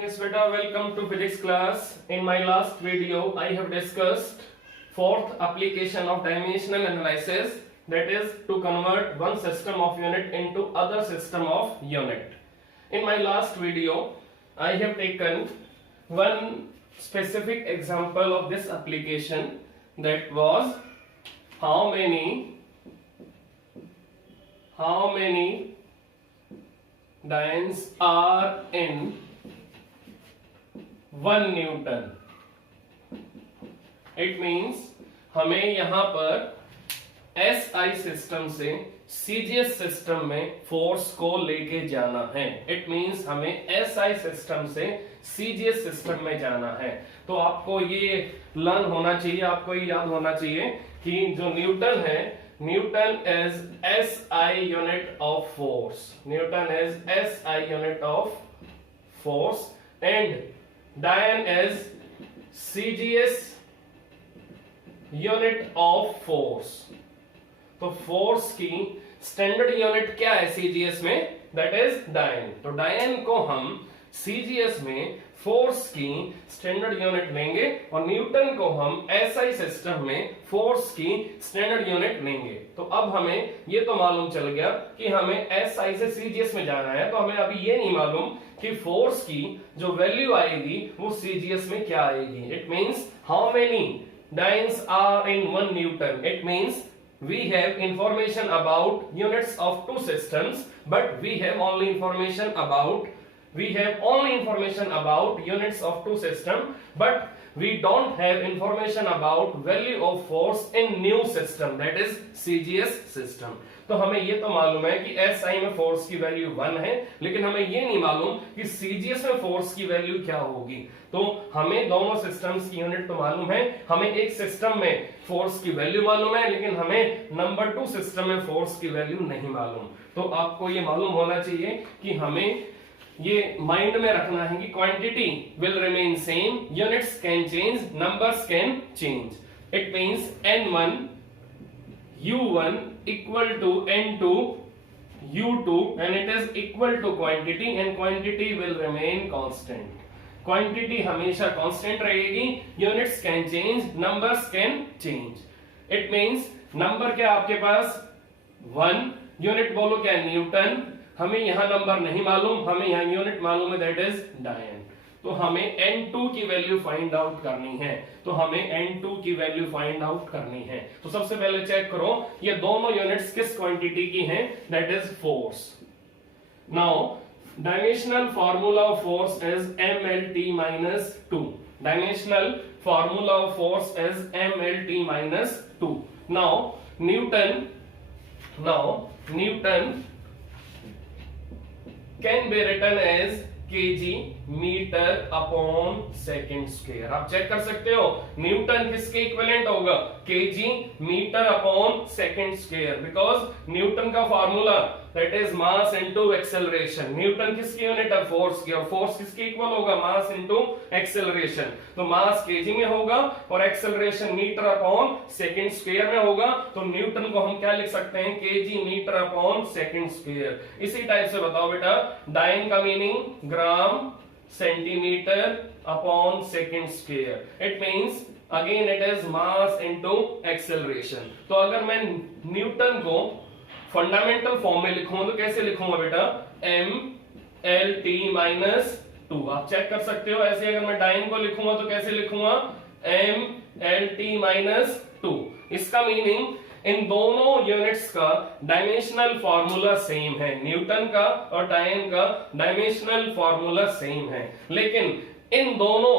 Yes, beta, welcome to physics class. In my last video, I have discussed fourth application of dimensional analysis, that is to convert one system of unit into other system of unit. In my last video, I have taken one specific example of this application, that was how many dynes are in 1 Newton. It means हमें यहां पर SI system से CGS system में force को लेके जाना है. It means हमें एसआई सिस्टम से सीजीएस सिस्टम में जाना है. तो आपको ये लर्न होना चाहिए, आपको ये याद होना चाहिए कि जो न्यूटन है, Newton is SI unit of force. Newton is SI unit of force and dyne is CGS unit of force. तो फोर्स की स्टैंडर्ड यूनिट क्या है सीजीएस में? दैट इज डायन. तो डायन को हम सीजीएस में फोर्स की स्टैंडर्ड यूनिट लेंगे और न्यूटन को हम एसआई सिस्टम में फोर्स की स्टैंडर्ड यूनिट लेंगे. तो अब हमें ये तो मालूम चल गया कि हमें एसआई से सीजीएस में जाना है. तो हमें अभी ये नहीं मालूम कि फोर्स की जो वैल्यू आएगी वो सीजीएस में क्या आएगी. It means how many dynes are in 1 Newton. It means we have information about units of two systems, but we have only information about units of two system, but we don't have information about value of force in new system, that is CGS system. तो हमें ये तो मालूम है कि SI में force की value 1 है, लेकिन हमें ये नहीं मालूम कि CGS में फोर्स की वैल्यू क्या होगी. तो हमें दोनों सिस्टम्स की यूनिट तो मालूम है, हमें एक सिस्टम में फोर्स की वैल्यू मालूम है, लेकिन हमें नंबर 2 सिस्टम में फोर्स की वैल्यू नहीं मालूम. तो आपको ये मालूम होना चाहिए कि हमें ये माइंड में रखना है कि quantity will remain same, units can change, numbers can change. It means n1 u1 equal to n2 u2 and it is equal to quantity and quantity will remain constant. Quantity हमेशा constant रहेगी, units can change, numbers can change. It means number क्या आपके पास 1, unit बोलो क्या Newton. हमें यहां number नहीं मालूम, हमें यहां यूनिट मालूम है, दैट इज डायन. तो हमें n2 की वैल्यू फाइंड आउट करनी है. तो हमें n2 की वैल्यू फाइंड आउट करनी है. तो सबसे पहले चेक करो ये दोनों यूनिट्स किस क्वांटिटी की हैं, that is force. Now dimensional formula of force is mlt minus 2. Dimensional formula of force is mlt minus 2. Now Newton can be written as kg metre upon second square. आप check कर सकते हो Newton किसके equivalent होगा, kg metre upon second square, because Newton का formula that is mass into acceleration. Newton किसकी unit है, force की, और फोर्स किसके इक्वल होगा, मास इनटू एक्सेलरेशन. तो मास kg में होगा और acceleration metre upon second square में होगा. तो न्यूटन को हम क्या लिख सकते हैं, kg metre upon second square. इसी टाइप से बताओ बेटा, डायन का meaning gram centimetre upon second square. It means again it is mass into acceleration. तो अगर मैं न्यूटन को फंडामेंटल फॉर्म में लिखूं तो कैसे लिखूंगा बेटा, mlt minus 2. आप चेक कर सकते हो. ऐसे अगर मैं डायन को लिखूंगा तो कैसे लिखूंगा, mlt minus 2. इसका मीनिंग इन दोनों यूनिट्स का डायमेंशनल फार्मूला सेम है. न्यूटन का और डायन का डायमेंशनल फार्मूला सेम है, लेकिन इन दोनों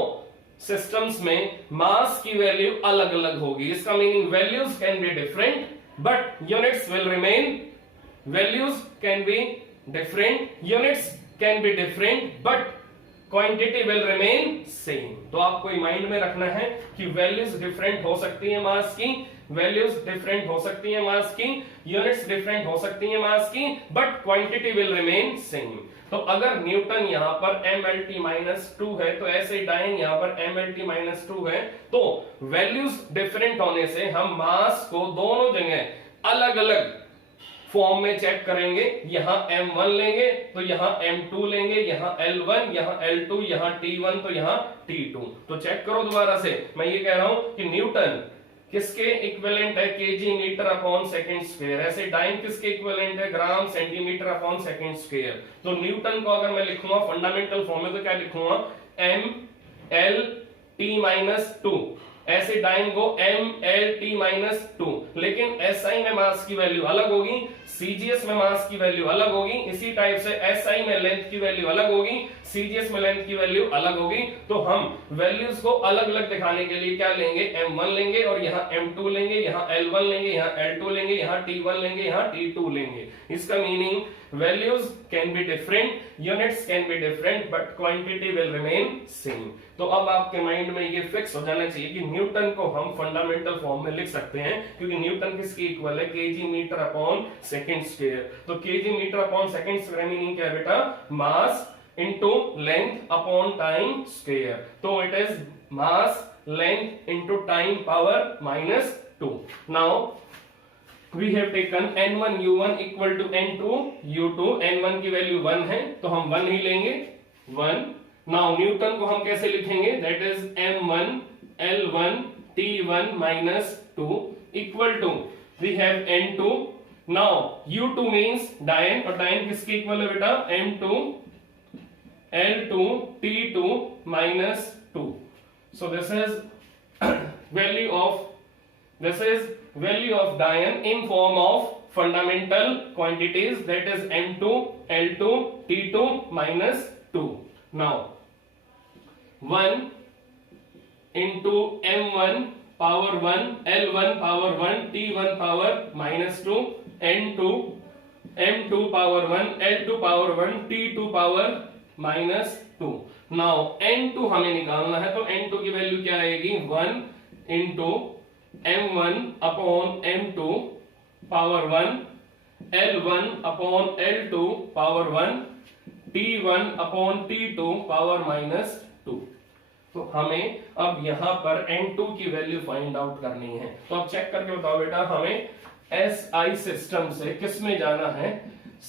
सिस्टम्स में मास की वैल्यू अलग अलग होगी. इसका meaning values can be different but units will remain. Values can be different, units can be different but quantity will remain same. तो आपको माइंड में रखना है कि वैल्यूज डिफरेंट हो सकती है मास की, वैल्यूज डिफरेंट हो सकती है मास की, यूनिट्स डिफरेंट हो सकती है मास की, but quantity will remain same. तो अगर न्यूटन यहां पर mlt minus 2 है, तो ऐसे ही डायन यहां पर mlt minus 2 है. तो वैल्यूज डिफरेंट होने से हम मास को दोनों जगह अलग अलग फॉर्म में चेक करेंगे, यहां m1 लेंगे तो यहां m2 लेंगे, यहां L1, यहां L2, यहां T1 तो यहां T2। तो चेक करो दोबारा से, मैं ये कह रहा हूं कि न्यूटन किसके इक्विवेलेंट है, kg metre upon second square. ऐसे डाइन किसके इक्विवेलेंट है, gram centimetre upon second square. तो न्यूटन को अगर मैं लिखूंगा फंडामेंटल फॉर्म में तो क्या लिखूंगा, m l t माइनस 2। ऐसे डाइन को m l t माइनस 2। लेकिन SI में मास की वैल्यू अलग होगी, CGS में मास की वैल्यू अलग होगी, इसी टाइप से SI में लेंथ की वैल्यू अलग होगी, CGS में लेंथ की वैल्यू अलग होगी। तो हम वैल्यूज को अलग अलग दिखाने के लिए क्या लेंगे, m1 लेंगे और यहाँ m2 लेंगे, यहाँ L1 लेंगे, यहाँ L2 लेंगे, यहाँ T1 लेंगे, यहाँ T2 लेंगे। इसका meaning values can be different, units can be different, but quantity will remain same. तो अब आपके माइंड में ये फिक्स हो जाना चाहिए कि न्यूटन को हम फंडामेंटल फॉर्म में लिख सकते हैं, क्योंकि न्यूटन किसके इक्वल है, kg metre upon second square. तो kg metre upon second square meaning क्या है बेटा, मास into length upon time square। तो it is mass length into time power minus 2। Now we have taken n1 u1 equal to n2 u2। n1 की value 1 है तो हम 1 ही लेंगे, 1। Now Newton को हम कैसे लिखेंगे, that is m1 l1 t1 minus 2 equal to we have n2। Now u2 means डायन, और डायन किसके इक्वल है बेटा, m2 L2 T2 minus 2। So this is value of dian in form of fundamental quantities, that is M2 L2 T2 minus 2। Now 1 into M1 power 1 L1 power 1 T1 power minus 2 N2 M2 power 1 L2 power 1 T2 power minus 2। Now n2 हमें निकालना है, तो n2 की value क्या आएगी, 1 into m1 upon m2 power 1 L1 upon L2 power 1 T1 upon T2 power minus 2। तो हमें अब यहां पर n2 की वैल्यू फाइंड आउट करनी है। तो अब चेक करके बताओ बेटा, हमें SI सिस्टम से किस में जाना है,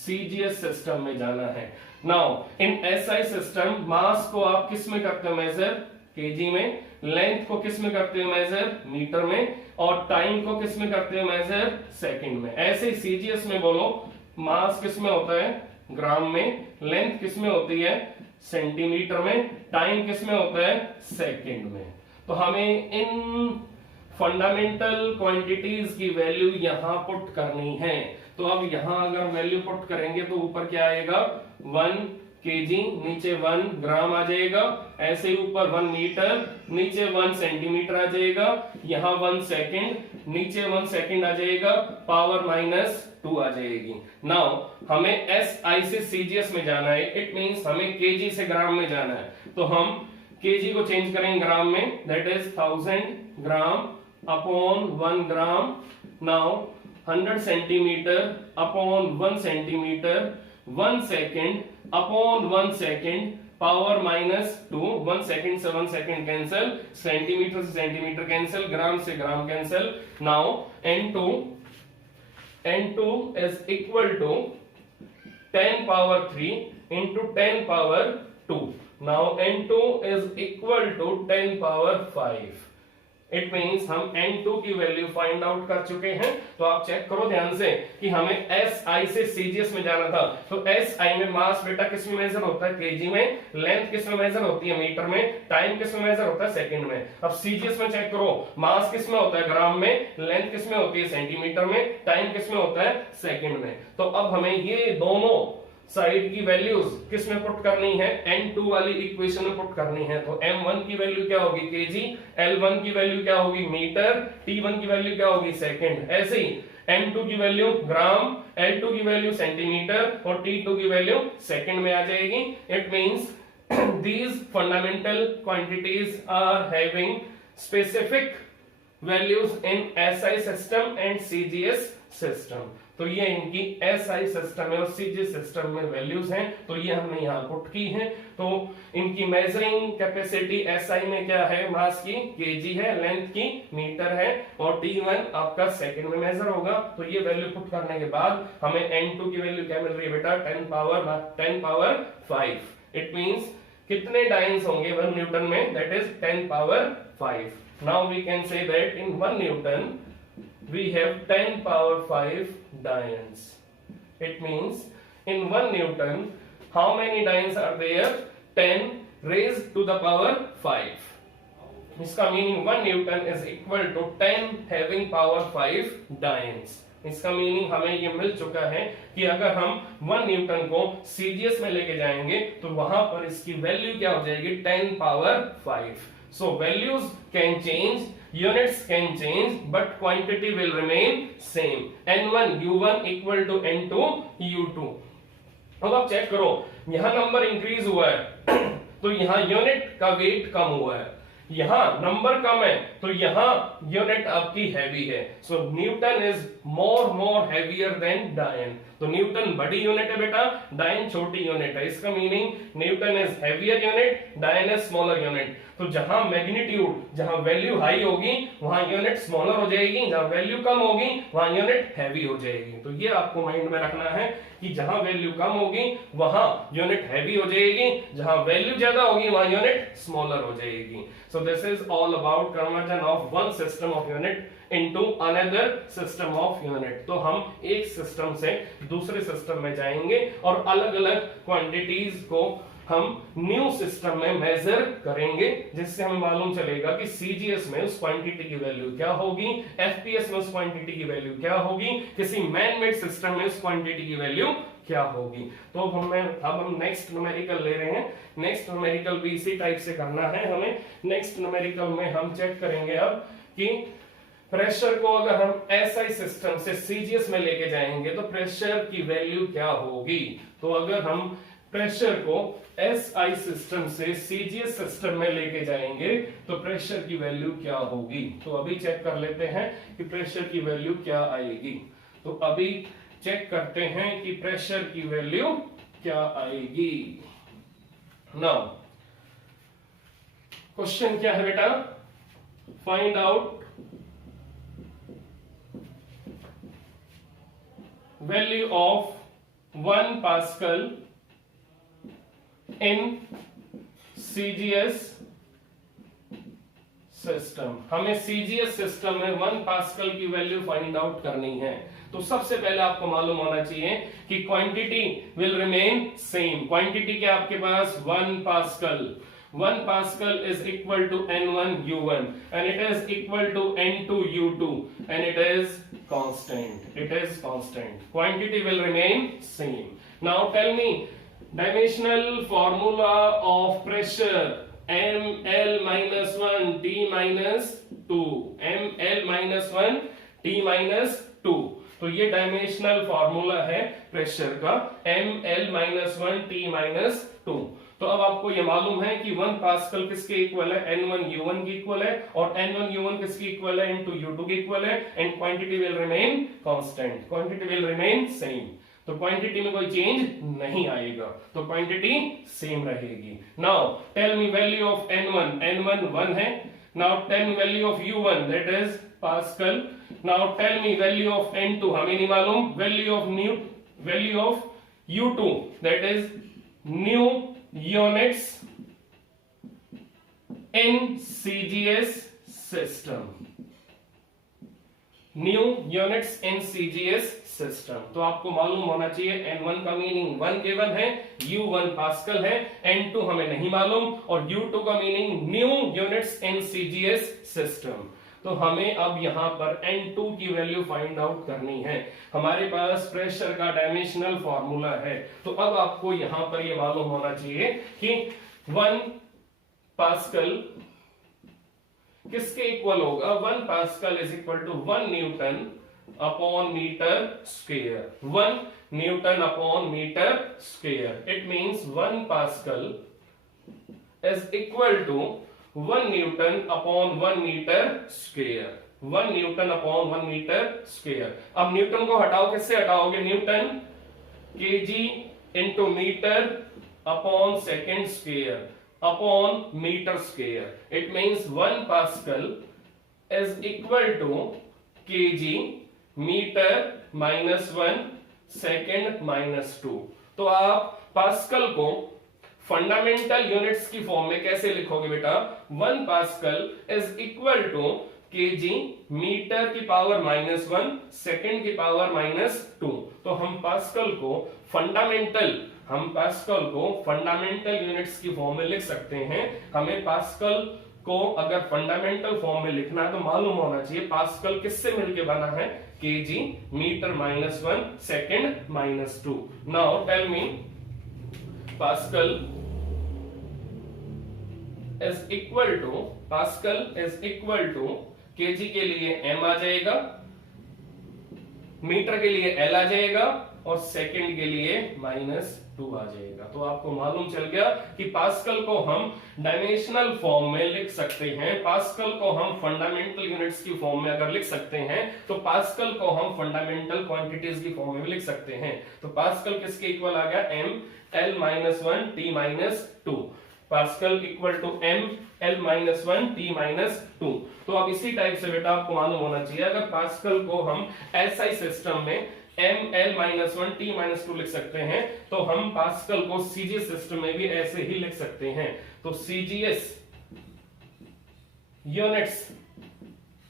CGS सिस्टम में जाना है। नाउ इन SI सिस्टम मास को आप किस में करते हो मेजर, केजी में, लेंथ को किस में करते हो मेजर, मीटर में, और टाइम को किस में करते हो मेजर, सेकंड में। ऐसे ही CGS में बोलो, मास किस में होता है, ग्राम में, लेंथ किस में होती है, सेंटीमीटर में, टाइम किस में होता है, सेकंड में। तो हमें इन फंडामेंटल क्वांटिटीज की वैल्यू यहां पुट करनी है। तो अब यहां अगर वैल्यू पुट करेंगे तो ऊपर क्या आएगा, 1 केजी, नीचे 1 ग्राम आ जाएगा, ऐसे ही ऊपर 1 मीटर, नीचे 1 सेंटीमीटर आ जाएगा, यहाँ 1 सेकंड, नीचे 1 सेकंड आ जाएगा, पावर माइनस 2 आ जाएगी। नाउ हमें SI से CGS में जाना है, इट मींस हमें केजी से ग्राम में जाना है। तो हम केजी को चेंज करेंगे ग्राम में, that is 1000 gram upon 1 gram. Now 100 centimetre upon 1 centimetre, 1 second upon 1 second, power minus 2। 1 second से 1 सेकेंड कैंसिल, सेंटीमीटर से सेंटीमीटर कैंसिल, ग्राम से gram cancel. Now n2 is equal to 10 power 3 into 10 power 2। Now n2 is equal to 10 power 5। It means हम n2 की value find out कर चुके हैं। तो आप चेक करो ध्यान से कि हमें SI से CGS में जाना था। तो SI में मास बेटा किस में मेजर होता है, केजी में, लेंथ किस में मेजर होती है, मीटर में, टाइम किस में मेजर होता है, सेकंड में। अब CGS में चेक करो, मास किस में होता है, ग्राम में, लेंथ किस में होती है, सेंटीमीटर में, टाइम किस में होता है, सेकंड में। तो अब हमें ये दोनों साइड की वैल्यूज किस में पुट करनी है, n2 वाली इक्वेशन में पुट करनी है। तो m1 की वैल्यू क्या होगी, केजी, L1 की वैल्यू क्या होगी, मीटर, T1 की वैल्यू क्या होगी, सेकंड। ऐसे ही m2 की वैल्यू ग्राम, L2 की वैल्यू सेंटीमीटर और T2 की वैल्यू सेकंड में आ जाएगी। It means these fundamental quantities are having specific values in SI system and CGS system। तो ये इनकी एसआई सिस्टम है और सीजी सिस्टम में वैल्यूज हैं, तो ये हमने यहाँ पुट की हैं। तो इनकी मेजरिंग कैपेसिटी एसआई में क्या है, मास की केजी है, लेंथ की मीटर है और T1 आपका सेकंड में मेजर होगा। तो ये वैल्यू पुट करने के बाद हमें N2 की वैल्यू क्या मिल रही है बेटा, 10 पावर 5। इट मींस कितने डायन्स होंगे 1 न्यूटन में, that is 10 power 5। Now we can say that in 1 Newton we have 10 power 5 dynes. It means in 1 Newton, how many dynes are there? 10 raised to the power 5. इसका meaning 1 Newton is equal to 10 having power 5 dynes. इसका meaning हमें ये मिल चुका है कि अगर हम 1 Newton को सीजीएस में लेके जाएंगे तो वहां पर इसकी वैल्यू क्या हो जाएगी, 10 power 5. So values can change, units can change, but quantity will remain same. N1 U1 equal to N2 U2. अब आप चेक करो, यहां नंबर इंक्रीज हुआ है तो यहां यूनिट का वेट कम हुआ है, यहां नंबर कम है तो यहां यूनिट आपकी हैवी है। So Newton is more heavier than dyne. तो न्यूटन बड़ी यूनिट है बेटा, डायन छोटी यूनिट है। इसका meaning Newton is heavier unit, डायन इज स्मॉलर यूनिट। तो जहां मैग्नीट्यूड, जहां वैल्यू हाई होगी वहां यूनिट स्मॉलर हो जाएगी, जहां वैल्यू कम होगी वहां यूनिट हैवी हो जाएगी। तो ये आपको माइंड में रखना है कि जहां वैल्यू कम होगी वहां यूनिट हैवी हो जाएगी, जहां वैल्यू ज्यादा होगी वहां यूनिट स्मॉलर हो जाएगी। So this is all about conversion of one system of unit into another system of unit. तो हम एक सिस्टम से दूसरे सिस्टम में जाएंगे और अलग अलग क्वांटिटीज को हम न्यू सिस्टम में मेजर करेंगे, जिससे हमें मालूम चलेगा कि सीजीएस में उस क्वांटिटी की वैल्यू क्या होगी, एफपीएस में उस क्वांटिटी की वैल्यू क्या होगी, किसी मैन मेड सिस्टम में उस क्वांटिटी की वैल्यू क्या होगी। तो अब हम नेक्स्ट न्यूमेरिकल ले रहे हैं। नेक्स्ट न्यूमेरिकल भी इसी टाइप से करना है हमें। नेक्स्ट न्यूमेरिकल में हम चेक करेंगे अब कि प्रेशर को अगर हम एसआई सिस्टम से सीजीएस में लेके जाएंगे तो प्रेशर की वैल्यू क्या होगी। तो अगर हम प्रेशर को एसआई सिस्टम से सीजीएस सिस्टम में लेके जाएंगे तो प्रेशर की वैल्यू क्या होगी। तो अभी चेक कर लेते हैं कि प्रेशर की वैल्यू क्या आएगी। तो अभी चेक करते हैं कि प्रेशर की वैल्यू क्या आएगी। नाउ क्वेश्चन क्या है बेटा, find out value of 1 pascal in CGS system. हमें सीजीएस सिस्टम में 1 पास्कल की वैल्यू फाइंड आउट करनी है। तो सबसे पहले आपको मालूम होना चाहिए कि quantity will remain same. Quantity क्या आपके पास, 1 pascal. 1 pascal is equal to N1 U1 and it is equal to N2 U2 and it is constant. It is constant. Quantity will remain same. Now tell me dimensional formula of pressure ml minus 1 t minus 2, ml minus 1 t minus 2। तो ये dimensional formula है pressure का, ml minus 1 t minus 2। तो अब आपको ये मालूम है कि 1 पास्कल किसके इक्वल है, N1 U1 की इक्वल है और N1 U1 किसकी इक्वल है, N2 U2 की इक्वल है and quantity will remain constant, quantity will remain same. तो क्वांटिटी में कोई चेंज नहीं आएगा, तो क्वांटिटी सेम रहेगी। Now tell me value of N1, N1 1 है। Now tell me value of U1 that is pascal. Now tell me value of N2 हमें नहीं मालूम, value of U2 that is new units in CGS system, new units in CGS system. तो आपको मालूम होना चाहिए N1 का meaning 1 given है, U1 पास्कल है, N2 हमें नहीं मालूम और U2 का meaning new units in CGS system. तो हमें अब यहां पर N2 की वैल्यू फाइंड आउट करनी है। हमारे पास प्रेशर का डायमेंशनल फॉर्मूला है। तो अब आपको यहां पर ये मालूम होना चाहिए कि 1 पास्कल किसके इक्वल होगा, 1 pascal is equal to 1 Newton upon metre square, 1 Newton upon metre square. It means 1 pascal is equal to 1 Newton upon 1 metre square. 1 Newton upon 1 metre square. अब न्यूटन को हटाओ, किससे हटाओगे? Newton kg into metre upon second square upon metre square. It means 1 pascal is equal to kg metre minus 1 second minus 2। तो आप pascal को fundamental units की form में कैसे लिखोगे बेटा? 1 pascal is equal to kg metre की power minus 1 second की पावर माइनस 2। तो हम पास्कल को फंडामेंटल यूनिट्स की फॉर्म में लिख सकते हैं। हमें पास्कल को अगर फंडामेंटल फॉर्म में लिखना है तो मालूम होना चाहिए पास्कल किससे मिलके बना है? Kg metre minus 1 second minus 2। Now tell me, pascal is equal to kg के लिए m आ जाएगा, मीटर के लिए l आ जाएगा और सेकंड के लिए माइनस 2 आ जाएगा। तो आपको मालूम चल गया कि पास्कल को हम डायमेंशनल फॉर्म में लिख सकते हैं, पास्कल को हम फंडामेंटल यूनिट्स की फॉर्म में अगर लिख सकते हैं तो पास्कल को हम फंडामेंटल क्वांटिटीज की फॉर्म में भी लिख सकते हैं। तो पास्कल किसके इक्वल आ गया? m l minus 1 t minus 2। Pascal equal to m l minus 1 t minus 2। तो अब इसी टाइप से बेटा आपको मालूम होना चाहिए, अगर पास्कल को हम SI सिस्टम में m l minus 1 t minus 2 लिख सकते हैं तो हम पास्कल को CGS सिस्टम में भी ऐसे ही लिख सकते हैं। तो CGS units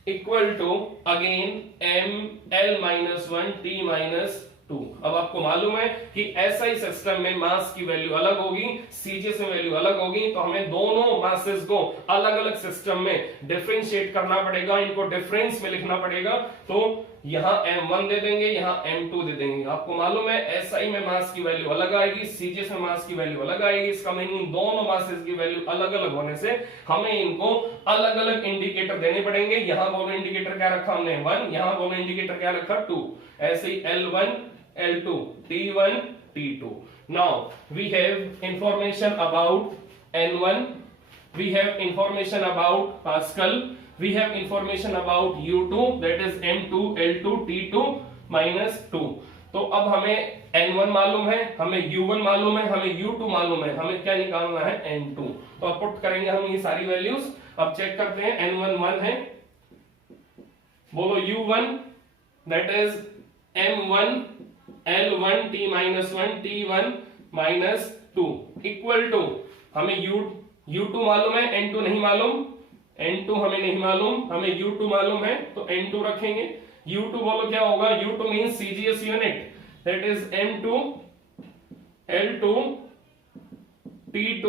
equal to again m l minus 1 t minus 2। अब आपको मालूम है कि SI सिस्टम में मास की वैल्यू अलग होगी, CGS में वैल्यू अलग होगी, तो हमें दोनों मासेस को अलग अलग सिस्टम में डिफरेंशिएट करना पड़ेगा, इनको डिफरेंस में लिखना पड़ेगा। तो यहां m1 दे देंगे, यहां m2 दे देंगे। आपको मालूम है SI में मास की वैल्यू अलग आएगी, CGS में मास की वैल्यू अलग आएगी। इसका मीनिंग दोनों मासेस की वैल्यू अलग अलग होने से हमें इनको अलग अलग इंडिकेटर देने पड़ेंगे। यहां दोनों इंडिकेटर क्या रखा हमने? 1, यहां दोनों इंडिकेटर क्या रखा? 2। ऐसे ही L1 L2 T1 T2। Now we have information about N1, we have information about Pascal, we have information about U2, that is M2 L2 T2 minus 2। तो अब हमें N1 मालूम है, हमें U1 मालूम है, हमें U2 मालूम है, हमें क्या निकालना है? N2। तो अब पुट करेंगे हम ये सारी वैल्यूज। अब चेक करते हैं। N1 1 है, बोलो U1 that is M1 L1 t minus 1 T1 minus 2 equal to हमें U2 मालूम है, N2 नहीं मालूम, N2 हमें नहीं मालूम, हमें U2 मालूम है तो N2 रखेंगे। U2 बोलो क्या होगा? U2 means CGS unit, that is M2 L2 T2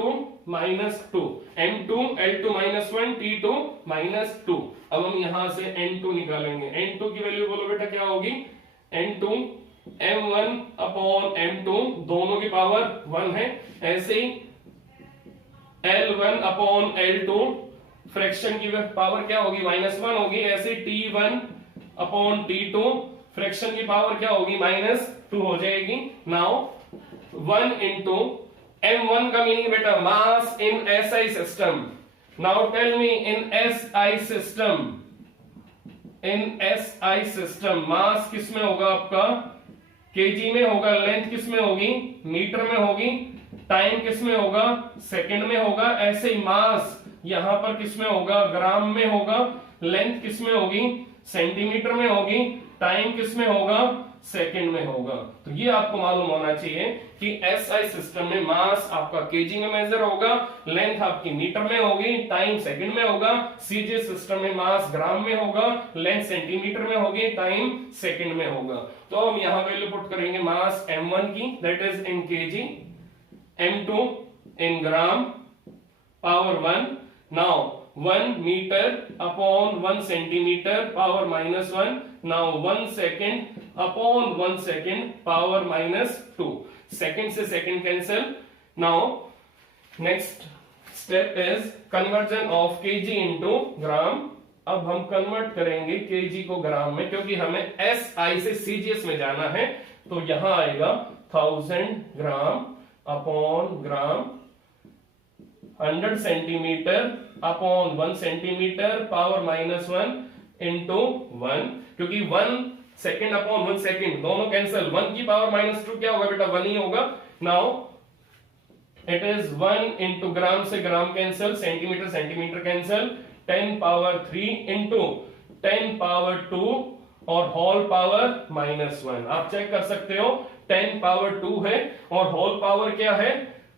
minus 2, M2 L2 minus 1 T2 minus 2। अब हम यहां से N2 निकालेंगे। N2 की वैल्यू बोलो बेटा क्या होगी? N2 M1 अपॉन M2 दोनों की पावर 1 है। ऐसे ही L1 अपॉन L2 फ्रैक्शन की पावर क्या होगी? माइनस 1 होगी। ऐसे T1 अपॉन T2 फ्रैक्शन की पावर क्या होगी? माइनस 2 हो जाएगी। नाउ 1 इंटू M1 का मीनिंग बेटा mass in SI system. Now tell me in SI system mass किस में होगा आपका? केजी में होगा। लेंथ किस में होगी? मीटर में होगी। टाइम किस में होगा? सेकंड में होगा। ऐसे ही मास यहां पर किस में होगा? ग्राम में होगा। लेंथ किस में होगी? सेंटीमीटर में होगी। टाइम किस में होगा? सेकंड में होगा। तो ये आपको मालूम होना चाहिए कि SI सिस्टम में मास आपका केजी में मेजर होगा, लेंथ आपकी मीटर में होगी, टाइम सेकंड में होगा। CGS सिस्टम में मास ग्राम में होगा, लेंथ सेंटीमीटर में होगी, टाइम सेकंड में होगा। तो हम यहां वैल्यू पुट करेंगे मास M1 की, that is in kg, M2 in gram, power 1। Now 1 metre upon 1 centimetre power minus 1। Now 1 second upon 1 second power minus 2। Second से second cancel. Now next step is conversion of kg into gram. अब हम convert करेंगे KG को ग्राम में, क्योंकि हमें SI से CGS में जाना है। तो यहां आएगा 1000 ग्राम upon gram, 100 centimetre upon 1 centimetre power minus 1 into 1, क्योंकि 1 सेकेंड अपॉन 1 सेकेंड दोनों कैंसिल, 1 की पावर -2 क्या होगा बेटा, 1 ही होगा। Now it is 1 into gram से gram cancel, centimetre centimetre cancel, 10 power 3 into 10 power 2 और होल पावर -1। आप चेक कर सकते हो 10 पावर 2 है और होल पावर क्या है,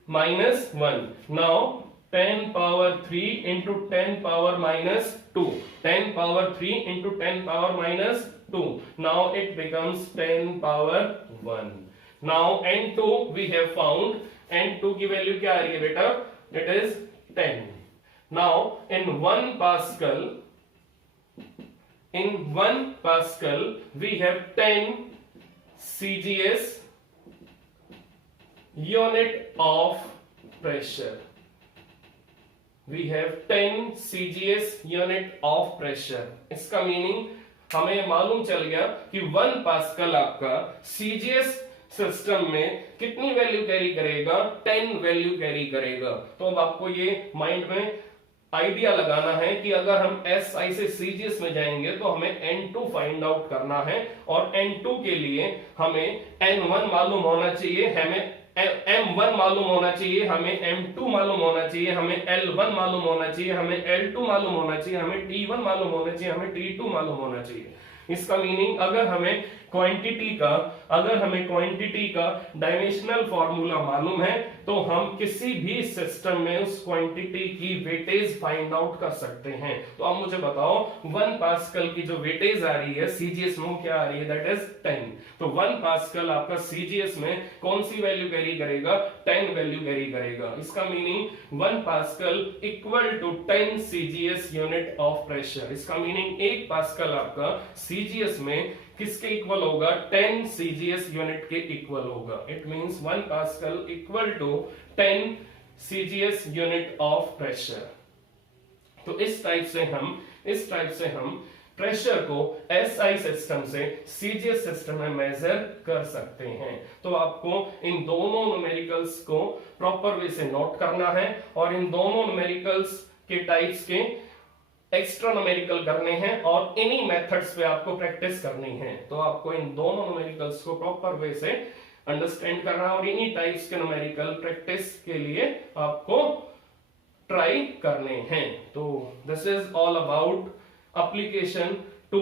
-1। Now 10 power 3 into 10 power -2, 10 power 3 into 10 power -2, now it becomes 10 power 1। now n2 we have found, n2 की वैल्यू क्या आ रही है बेटा, it is 10। now in 1 Pascal we have 10 CGS unit of pressure, we have 10 CGS unit of pressure। इसका meaning हमें मालूम चल गया कि 1 पास्कल आपका सीजीएस सिस्टम में कितनी वैल्यू कैरी करेगा, 10 वैल्यू कैरी करेगा। तो अब आपको ये माइंड में आइडिया लगाना है कि अगर हम एसआई से सीजीएस में जाएंगे तो हमें N2 फाइंड आउट करना है, और N2 के लिए हमें N1 मालूम होना चाहिए, हमें M1 मालूम होना चाहिए, हमें M2 मालूम होना चाहिए, हमें L1 मालूम होना चाहिए, हमें L2 मालूम होना चाहिए, हमें T1 मालूम होना चाहिए, हमें T2 मालूम होना चाहिए। इसका मीनिंग अगर हमें क्वांटिटी का डायमेंशनल फॉर्मूला मालूम है तो हम किसी भी सिस्टम में उस क्वांटिटी की वेटेज फाइंड आउट कर सकते हैं। तो आप मुझे बताओ 1 पास्कल की जो वेटेज आ रही है सीजीएस में क्या आ रही है, दैट इज 10। तो 1 पास्कल आपका सीजीएस में कौन सी वैल्यू कैरी करेगा, 10 वैल्यू कैरी करेगा। इसका meaning 1 pascal equal to 10 CGS unit of pressure. इसका मीनिंग 1 पास्कल आपका सीजीएस में किसके इक्वल होगा, 10 सीजीएस यूनिट के इक्वल होगा। It means 1 pascal equal to 10 CGS unit of pressure. तो इस टाइप से हम प्रेशर को एसआई सिस्टम से सीजीएस सिस्टम में मेजर कर सकते हैं। तो आपको इन दोनों न्यूमेरिकल्स को प्रॉपर वे से नोट करना है और इन दोनों न्यूमेरिकल्स के टाइप्स के एक्स्ट्रा न्यूमेरिकल करने हैं और इन्हीं मेथड्स पे आपको प्रैक्टिस करनी है। तो आपको इन दोनों न्यूमेरिकल्स को प्रॉपर वे से अंडरस्टैंड करना और इन्हीं टाइप्स के न्यूमेरिकल प्रैक्टिस के लिए आपको ट्राई करने हैं। तो this is all about application to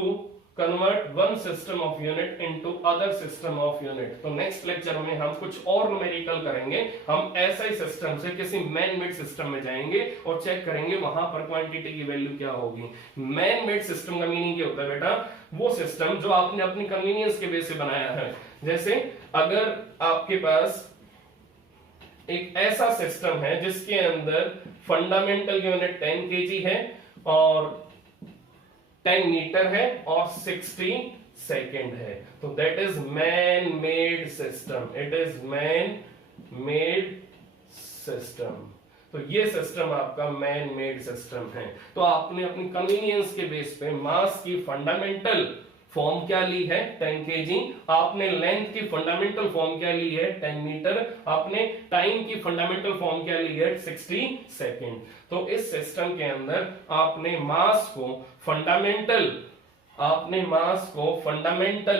convert one system of unit into other system of unit. तो नेक्स्ट लेक्चर में हम कुछ और न्यूमेरिकल करेंगे। हम एसआई सिस्टम से किसी मैन मेड सिस्टम में जाएंगे और चेक करेंगे वहां पर क्वांटिटी की वैल्यू क्या होगी। मैन मेड सिस्टम का मीनिंग क्या होता है बेटा, वो सिस्टम जो आपने अपनी कन्वीनियंस के बेस से बनाया है। जैसे अगर आपके पास एक ऐसा सिस्टम है जिसके अंदर फंडामेंटल यूनिट 10 kg है और 10 मीटर है और 60 सेकेंड है, तो that is man made system. It is man made system. तो ये सिस्टम आपका मैन मेड सिस्टम है। तो आपने अपनी कन्वीनियंस के बेस पे मास की फंडामेंटल फॉर्म क्या ली है, 10 kg। आपने लेंथ की फंडामेंटल फॉर्म क्या ली है, 10 मीटर। आपने टाइम की फंडामेंटल फॉर्म क्या ली है, 60 सेकेंड। तो इस सिस्टम के अंदर आपने मास को फंडामेंटल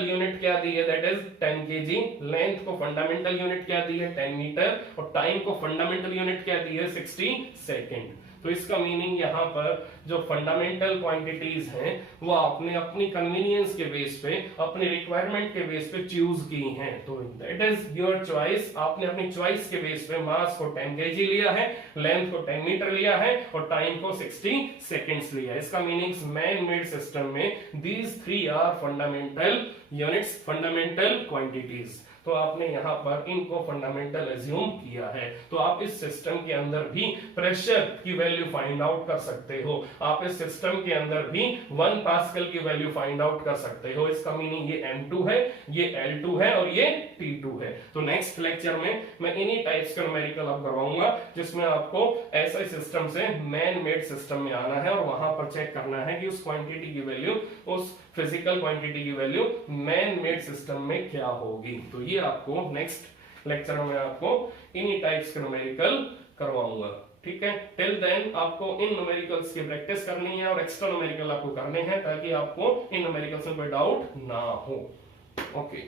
यूनिट क्या दी है, दैट इज 10 kg। लेंथ को फंडामेंटल यूनिट क्या दी है, 10 मीटर। और टाइम को फंडामेंटल यूनिट क्या दी है, 60 सेकेंड। तो इसका मीनिंग यहाँ पर जो फंडामेंटल क्वांटिटीज हैं वो आपने अपनी कन्वीनियंस के बेस पे, अपने रिक्वायरमेंट के बेस पे चूज की हैं। तो दैट इज योर चॉइस। आपने अपनी चॉइस के बेस पे मास को 10 kg लिया है, लेंथ को 10 मीटर लिया है और टाइम को 60 सेकेंड्स लिया है। इसका मीनिंग मैन मेड सिस्टम में these 3 are fundamental units, fundamental quantities. तो आपने यहाँ पर इनको फंडामेंटल एज्यूम किया है। तो आप इस सिस्टम के अंदर भी प्रेशर की वैल्यू फाइंड आउट कर सकते हो। आप इस सिस्टम के अंदर भी 1 पास्कल की वैल्यू फाइंड आउट कर सकते हो। इसका मीनिंग ये M2 है, ये L2 है और ये T2 है। तो नेक्स्ट लेक्चर में मैं इन्हीं टाइप्स का न्यूमेरिकल आप करवाऊंगा जिसमें आपको ऐसा सिस्टम से मैन मेड सिस्टम में आना है और वहां पर चेक करना है कि उस क्वांटिटी की वैल्यू, उस फिजिकल क्वांटिटी की वैल्यू मैन मेड सिस्टम में क्या होगी। तो ये आपको नेक्स्ट लेक्चर में आपको इन्हीं टाइप्स के न्यूमेरिकल करवाऊंगा। ठीक है, टिल देन आपको इन न्यूमेरिकल्स की प्रैक्टिस करनी है और एक्स्ट्रा न्यूमेरिकल आपको करने हैं ताकि आपको इन न्यूमेरिकल्स में कोई डाउट ना हो। ओके